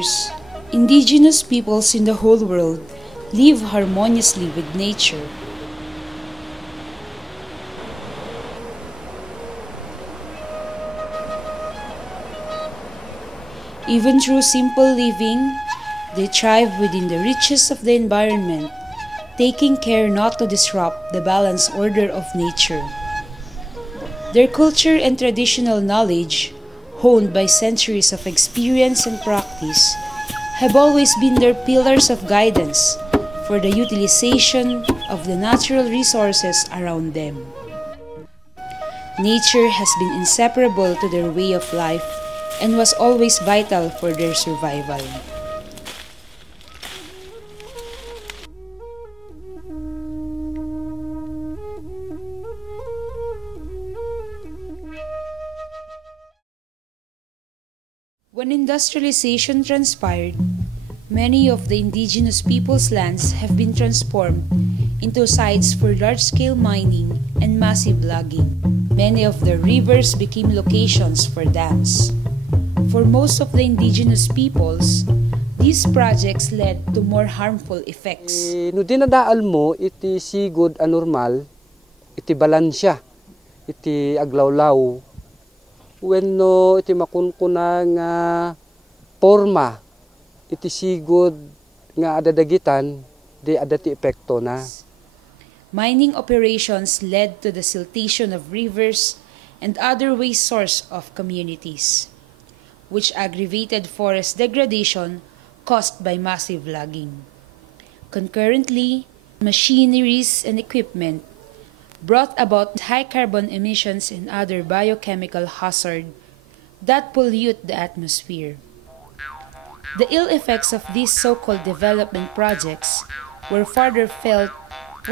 years, indigenous peoples in the whole world live harmoniously with nature. Even through simple living, they thrive within the riches of the environment, taking care not to disrupt the balanced order of nature. Their culture and traditional knowledge, honed by centuries of experience and practice, have always been their pillars of guidance for the utilization of the natural resources around them. Nature has been inseparable to their way of life and was always vital for their survival. When industrialization transpired, many of the indigenous people's lands have been transformed into sites for large-scale mining and massive logging. Many of the rivers became locations for dams. For most of the indigenous peoples, these projects led to more harmful effects. No dinadaal mo, iti sigod anormal, iti balansya, iti aglawlaw. Wenno iti makunkuna nga forma, iti sigod nga adadagitan, di adati epekto na. Mining operations led to the siltation of rivers and other waste source of communities, which aggravated forest degradation caused by massive logging. Concurrently, machineries and equipment brought about high carbon emissions and other biochemical hazards that pollute the atmosphere. The ill effects of these so-called development projects were further felt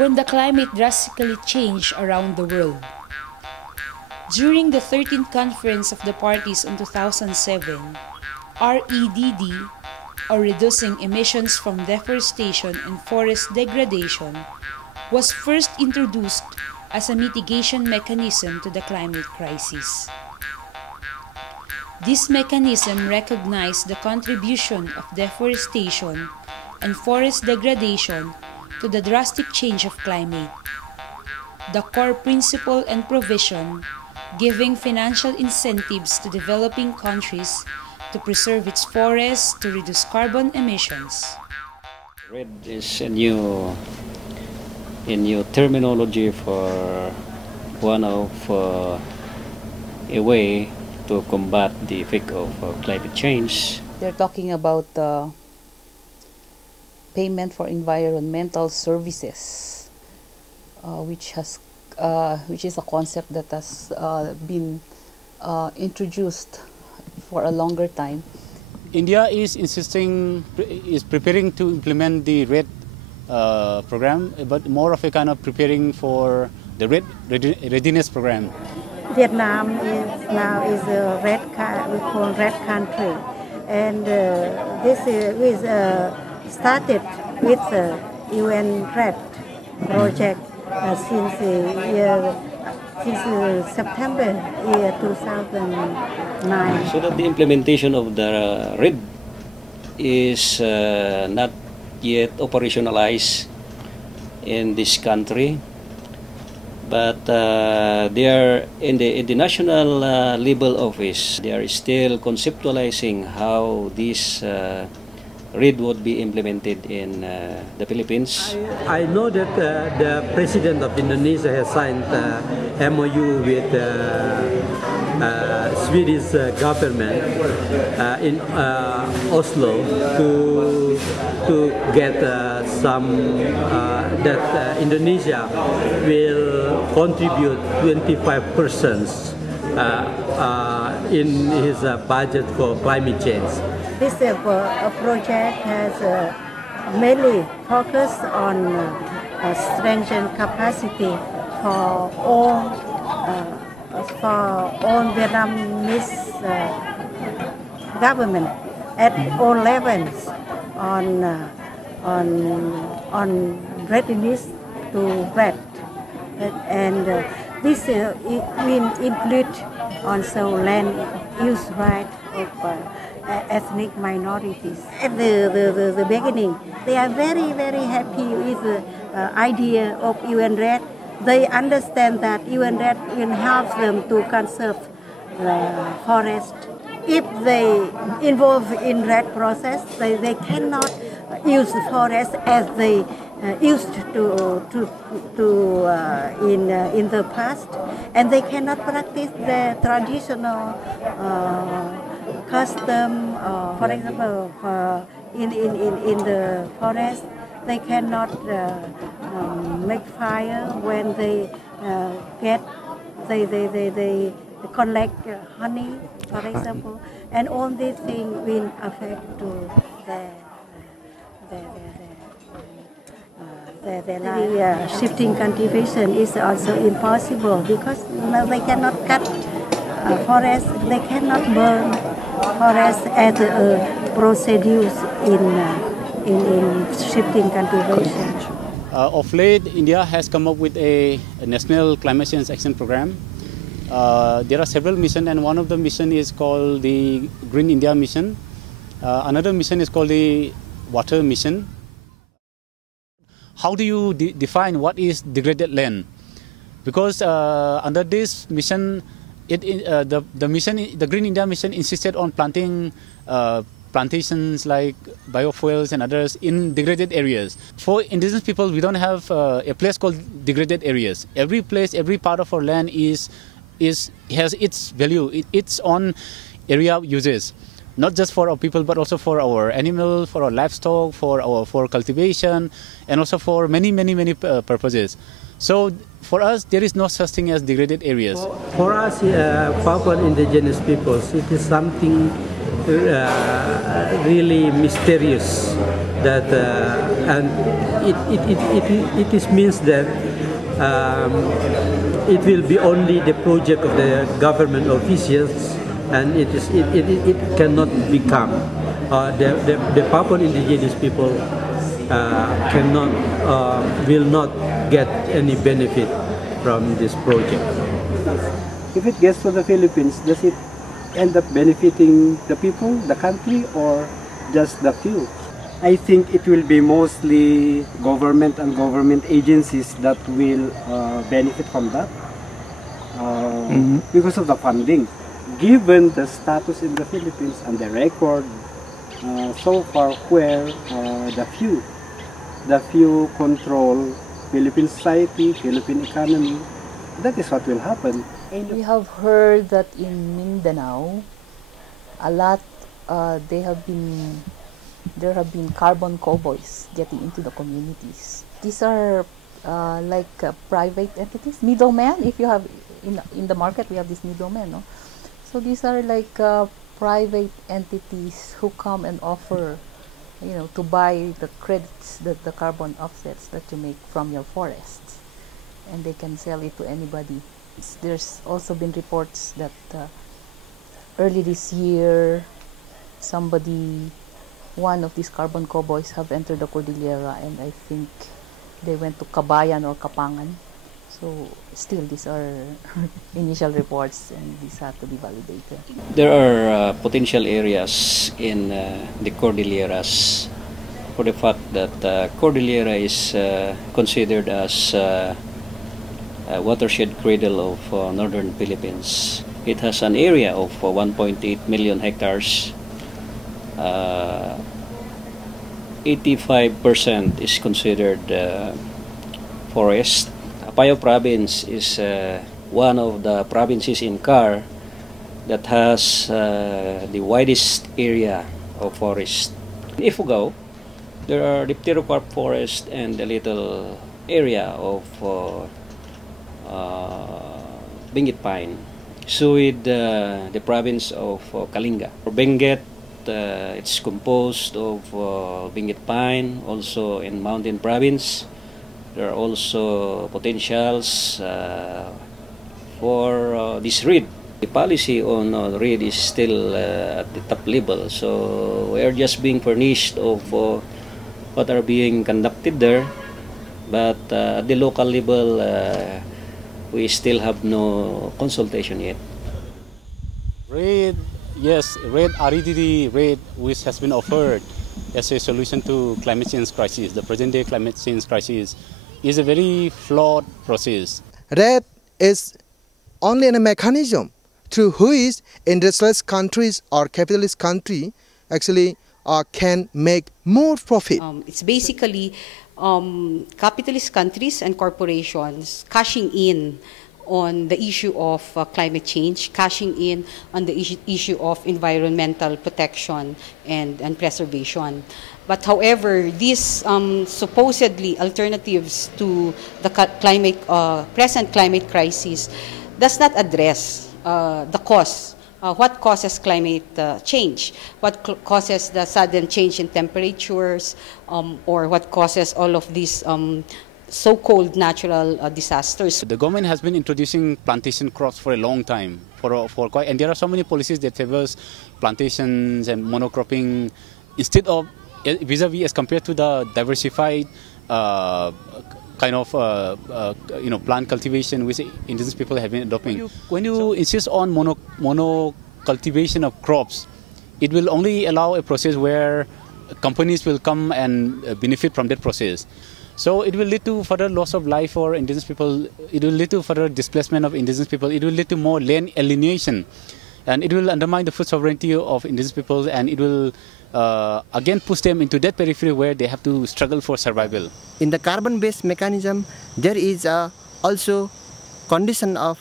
when the climate drastically changed around the world. During the 13th Conference of the Parties in 2007, REDD, or Reducing Emissions from Deforestation and Forest Degradation, was first introduced as a mitigation mechanism to the climate crisis. This mechanism recognized the contribution of deforestation and forest degradation to the drastic change of climate. The core principle and provision giving financial incentives to developing countries to preserve its forests to reduce carbon emissions. RED is a new terminology for one of a way to combat the effect of climate change. They're talking about payment for environmental services, which is a concept that has been introduced for a longer time. India is preparing to implement the RED program, but more of a kind of preparing for the readiness program. Vietnam is a we call red country, and this is started with the UN RED project since September 2009. So that the implementation of the RED is not yet operationalized in this country, but they are in the national level office. They are still conceptualizing how this RED would be implemented in the Philippines. I know that the President of Indonesia has signed MOU with Swedish government in Oslo to get some that Indonesia will contribute 25% in his budget for climate change. This project has mainly focused on strengthening capacity for all Vietnamese government at all levels on readiness to RED, and this will include also land use right of ethnic minorities. At the beginning, they are very, very happy with the idea of UN RED. They understand that UN RED will help them to conserve forest. If they involve in RED process, they cannot use the forest as they used in the past, and they cannot practice the traditional custom. For example, in the forest, they cannot make fire when they they collect honey, for example, and all these things will affect to their life. The shifting cultivation is also impossible because they cannot cut forest, they cannot burn forest as a procedure in shifting cultivation. Of late, India has come up with a national climate change action program. There are several missions, and one of the mission is called the Green India Mission. Another mission is called the Water Mission. How do you define what is degraded land? Because under this mission, the Green India Mission insisted on planting plantations like biofuels and others in degraded areas. For indigenous people, we don't have a place called degraded areas. Every place, every part of our land has its value, its own area uses, not just for our people but also for our animals, for our livestock, for cultivation, and also for many purposes. So for us, there is no such thing as degraded areas. For us, Papuan indigenous peoples, it is something really mysterious that, and it means that it will be only the project of the government officials, and it cannot become. The Papuan indigenous people will not get any benefit from this project. If it gets to the Philippines, does it end up benefiting the people, the country, or just the few? I think it will be mostly government and government agencies that will benefit from that because of the funding. Given the status in the Philippines and the record so far where the few control Philippine society, Philippine economy, that is what will happen. We have heard that in Mindanao, a lot there have been carbon cowboys getting into the communities. These are like private entities, middlemen. If you have in the market, we have these middlemen. No? So these are like private entities who come and offer, to buy the credits, the carbon offsets that you make from your forests, and they can sell it to anybody. There's also been reports that early this year, one of these carbon cowboys have entered the Cordillera, and I think they went to Kabayan or Kapangan. So still, these are initial reports, and these have to be validated. There are potential areas in the Cordilleras for the fact that Cordillera is considered as a watershed cradle of northern Philippines. It has an area of 1.8 million hectares. 85% is considered forest. Apayao province is one of the provinces in CAR that has the widest area of forest. In Ifugao, there are the pterocarp forest and a little area of Benguet pine. So with the province of Kalinga. For Benguet, it's composed of Benguet pine. Also in Mountain Province, there are also potentials for this reed. The policy on reed is still at the top level, so we are just being furnished of what are being conducted there, but at the local level, we still have no consultation yet. Reed yes, REDD rate, which has been offered as a solution to climate change crisis, the present day climate change crisis, is a very flawed process. RED is only a mechanism through which industrialist countries or capitalist country actually can make more profit. It's basically capitalist countries and corporations cashing in on the issue of climate change, cashing in on the issue of environmental protection and preservation. But however, these supposedly alternatives to the present climate crisis does not address the cause. What causes climate change? What causes the sudden change in temperatures, or what causes all of these so-called natural disasters? The government has been introducing plantation crops for a long time, and there are so many policies that favors plantations and monocropping instead of vis-a-vis as compared to the diversified kind of plant cultivation which indigenous people have been adopting. When you insist on mono cultivation of crops, it will only allow a process where companies will come and benefit from that process. So it will lead to further loss of life for indigenous people. It will lead to further displacement of indigenous people. It will lead to more land alienation, and it will undermine the food sovereignty of indigenous people, and it will again push them into that periphery where they have to struggle for survival. In the carbon-based mechanism, there is also condition of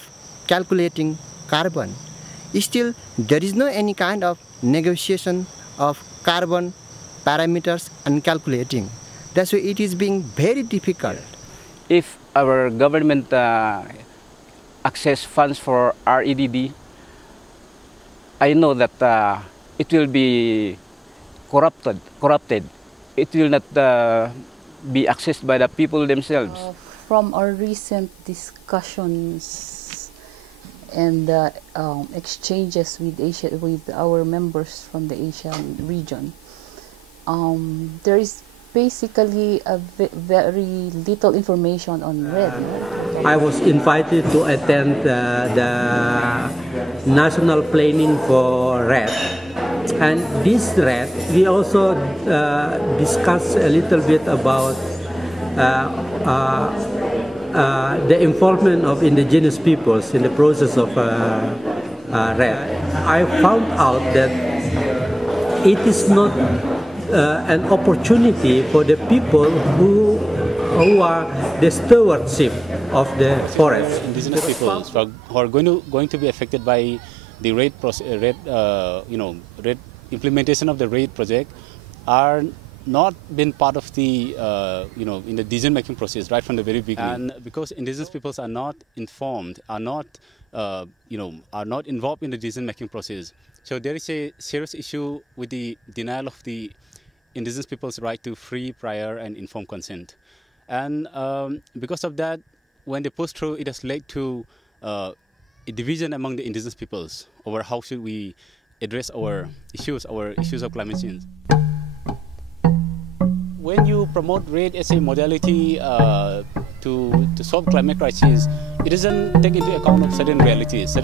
calculating carbon. Still, there is no any kind of negotiation of carbon parameters and calculating. That's why it is being very difficult. If our government access funds for REDD, I know that it will be corrupted. It will not be accessed by the people themselves. From our recent discussions and exchanges with our members from the Asian region, there is basically a very little information on RED. I was invited to attend the national planning for RED. And this RED, we also discussed a little bit about the involvement of indigenous peoples in the process of RED. I found out that it is not an opportunity for the people who are the stewardship of the forest. Indigenous peoples who are going to be affected by the RED implementation of the RED project are not been part of the in the decision-making process right from the very beginning. And because indigenous peoples are not informed, are not involved in the decision-making process, so there is a serious issue with the denial of the indigenous people's right to free, prior, and informed consent. And because of that, when they push through, it has led to a division among the indigenous peoples over how should we address our issues of climate change. When you promote RED as a modality to solve climate crisis, it doesn't take into account of certain realities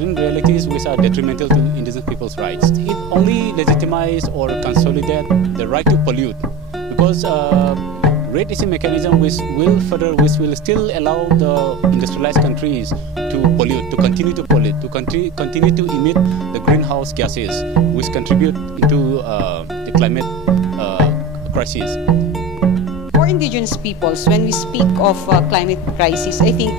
which are detrimental to indigenous people's rights. It only legitimizes or consolidates the right to pollute, because RED is a mechanism which will still allow the industrialized countries to pollute, to continue to pollute, to continue to emit the greenhouse gases which contribute into the climate crisis. For indigenous peoples, when we speak of climate crisis, I think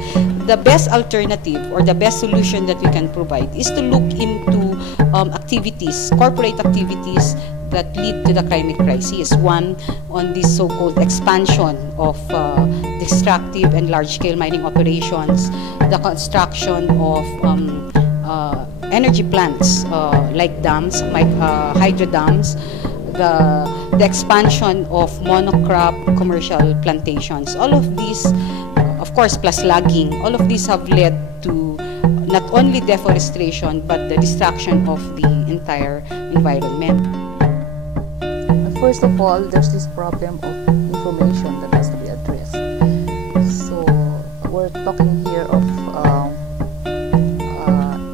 the best alternative or the best solution that we can provide is to look into activities, corporate activities that lead to the climate crisis. One, on this so-called expansion of destructive and large-scale mining operations, the construction of energy plants like dams, hydro dams, the expansion of monocrop commercial plantations. All of these, of course, plus logging, all of these have led to not only deforestation but the destruction of the entire environment. First of all, there's this problem of information that has to be addressed. So we're talking here of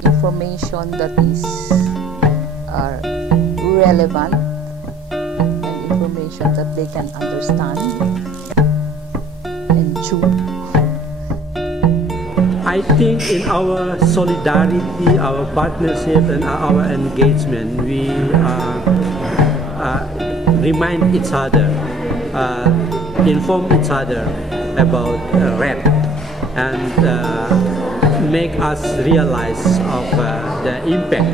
information that is relevant and information that they can understand and chew. I think in our solidarity, our partnership, and our engagement, we remind each other, inform each other about RED, and make us realize of the impact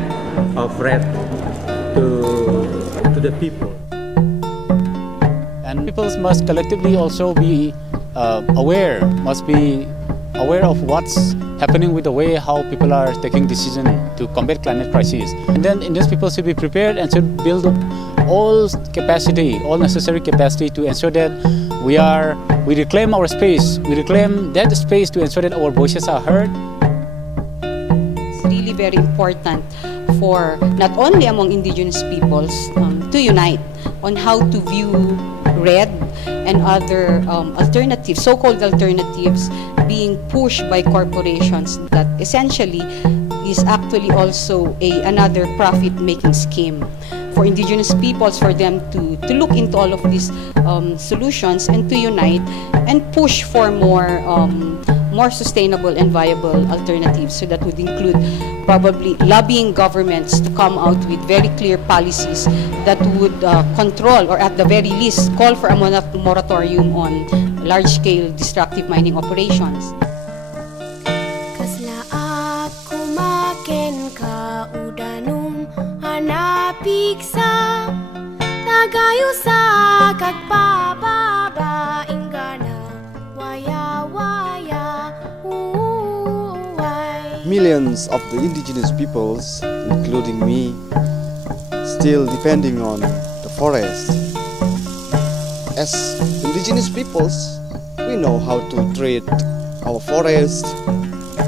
of RED to the people. And people must collectively also be aware, must be aware of what's happening with the way how people are taking decisions to combat climate crisis. And then Indigenous people should be prepared and should build up all capacity, all necessary capacity to ensure that we reclaim our space, we reclaim that space to ensure that our voices are heard. It's really very important for not only among Indigenous peoples to unite on how to view RED and other alternatives, so-called alternatives, being pushed by corporations that essentially is actually also another profit-making scheme for Indigenous peoples, for them to look into all of these solutions and to unite and push for more sustainable and viable alternatives. So that would include probably lobbying governments to come out with very clear policies that would control, or at the very least call for a moratorium on large-scale destructive mining operations. Millions of the indigenous peoples, including me, still depending on the forest. As indigenous peoples, we know how to treat our forest,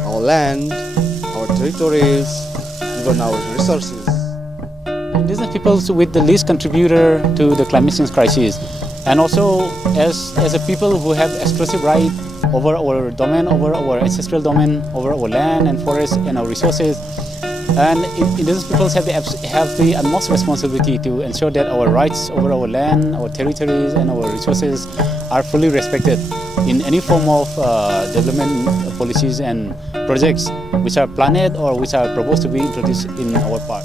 our land, our territories, even our resources. Indigenous peoples with the least contributor to the climate change crisis, and also as a people who have exclusive right over our domain, over our ancestral domain, over our land and forest and our resources. And Indigenous peoples have the utmost responsibility to ensure that our rights over our land, our territories and our resources are fully respected in any form of development policies and projects which are planned or which are proposed to be introduced in our part.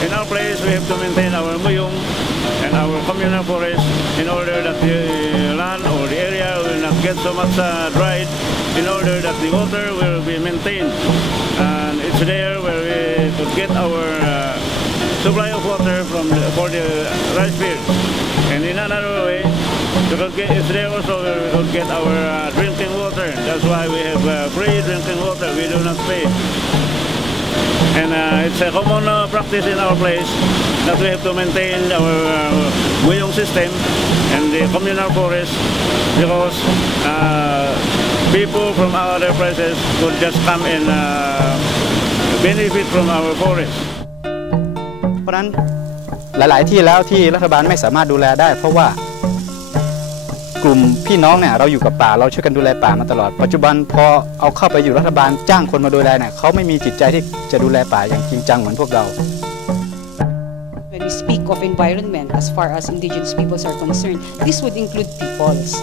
In our place, we have to maintain our muyung and our communal forest in order that the land or the area will not get so much dried, in order that the water will be maintained. And it's there where we could get our supply of water for the rice fields. And in another way, it's there also where we could get our drinking water. That's why we have free drinking water. We do not pay. And it's a common practice in our place that we have to maintain our muyung system and the communal forest, because people from other places could just come and benefit from our forest. เพราะนั้นหลายๆที่แล้วที่รัฐบาลไม่สามารถดูแลได้เพราะว่ากลุ่มพี่น้องเนี่ยเราอยู่กับป่าเราช่วยกันดูแลป่ามาตลอดปัจจุบันพอเอาเข้าไปอยู่รัฐบาลจ้างคนมาดูแลเนี่ยเขาไม่มีจิตใจที่จะดูแลป่าอย่างจริงจังเหมือนพวกเรา When we speak of environment, as far as indigenous peoples are concerned, this would include peoples.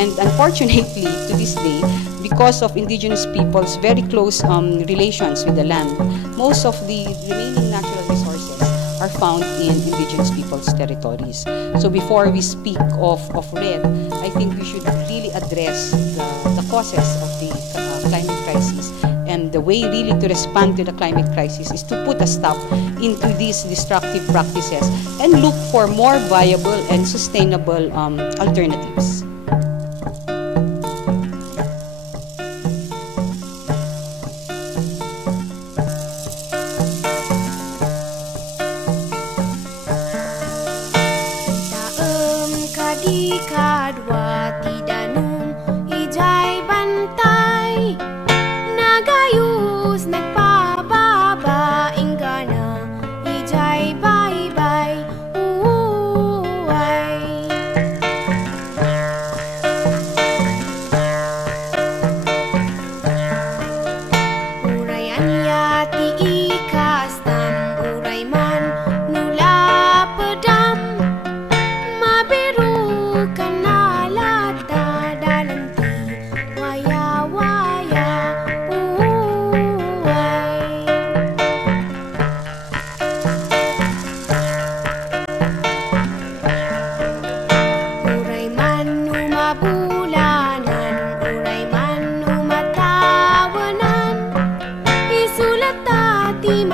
And unfortunately, to this day, because of indigenous peoples' very close relations with the land, most of the remaining natural resources are found in indigenous peoples' territories. So before we speak of RED, I think we should really address the causes of the climate crisis. And the way really to respond to the climate crisis is to put a stop into these destructive practices and look for more viable and sustainable alternatives. Uray anyati ikastam, uray man we